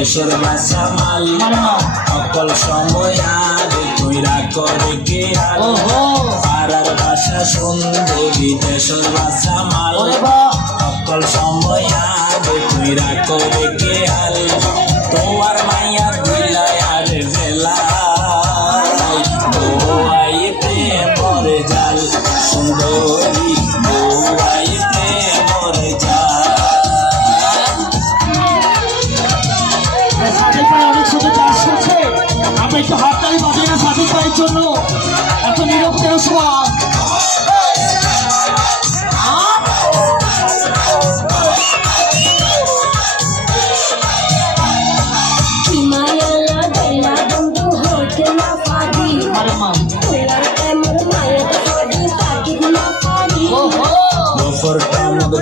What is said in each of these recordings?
দেশের বাসা মাল অকল সময় আগে কইরা করে কে পাড়ার বাসা সুন্দরী দেশের বাসা মাল অকল সময় আগে কইরা করে কে হাল তোমার মাইয়া দিলাই আরে ভেলাই বউয়াইতে মরে জাল সুন্দরী বউয়াইতে মরে জাল। অনেক সাথে চাষ করছে, আমরা একটু হাততালি বাজিয়ে না সাথী ভাইয়ের জন্য। এত নীরব কেন সবাই?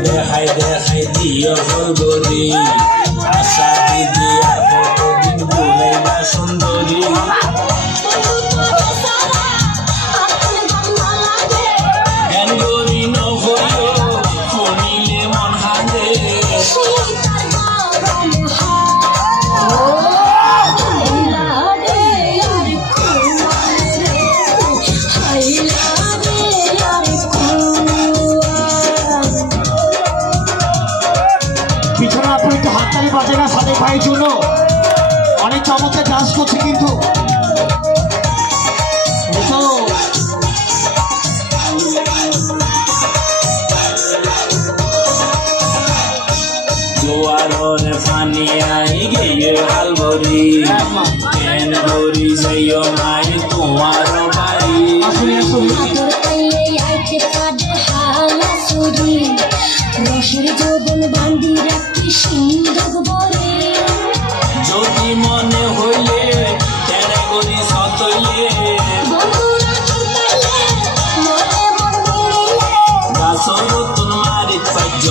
দেখাই দেখাই দিও ফুলগরি আশা দিদি আর কতদিন ঘুরে না সুন্দরী শুনিলে মন হাঁদে পিছনে আপনি একটু হাততালি বাজে না সাথে ভাইয়ের জন্য। অনেক চমৎকার ডান্স করছে কিন্তু জোয়ারে পানি আই গিয়ে হালবরি কেন বরি যাইও মাই তোমার বাড়ি যদি মনে হইলে তেরে করি সতইলে গাছর নতুন মারি পাইজ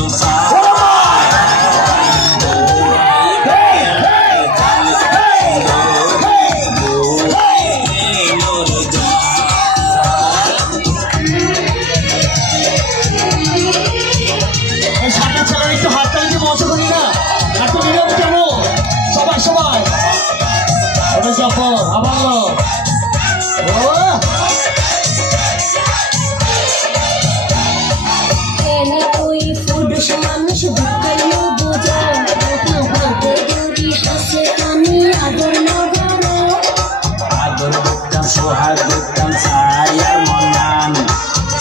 সোহাগ দেখতাম ছায়ার মনান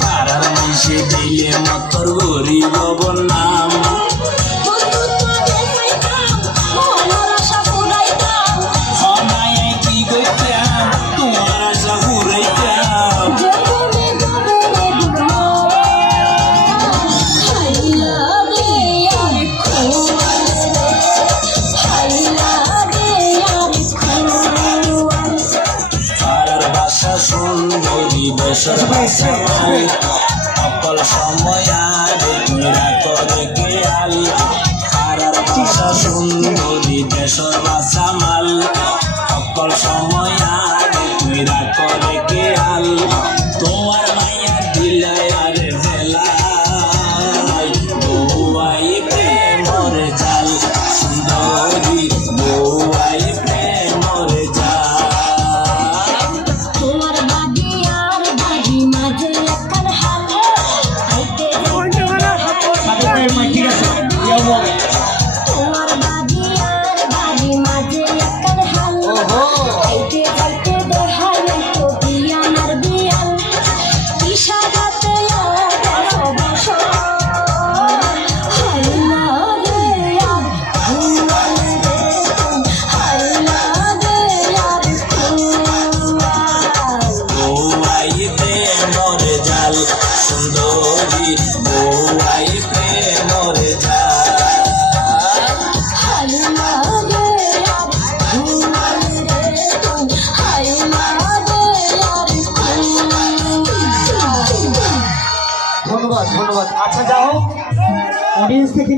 পাড়ার মিশে দিলে মতর গরিব নাম কি করতাম তোমার আশা ঘুরাইতাম সুন্দরী দেশের বাসা মাল অকল সময় আগে মেরা করে গেল পাড়ার বাসা সুন্দরী দেশের বাসা মাল অকল সময় আগে মেরা করে গেল তোমার মাইয়া দিলাই আরে ভেলাই বউয়াই প্রেমরে জাল সুন্দরী বউয়াই প্রেমরে জাল। Oh, বউয়াই প্রেমরে যায় ধন্যবাদ ধন্যবাদ। আচ্ছা যাও অডিয়েন্স থেকে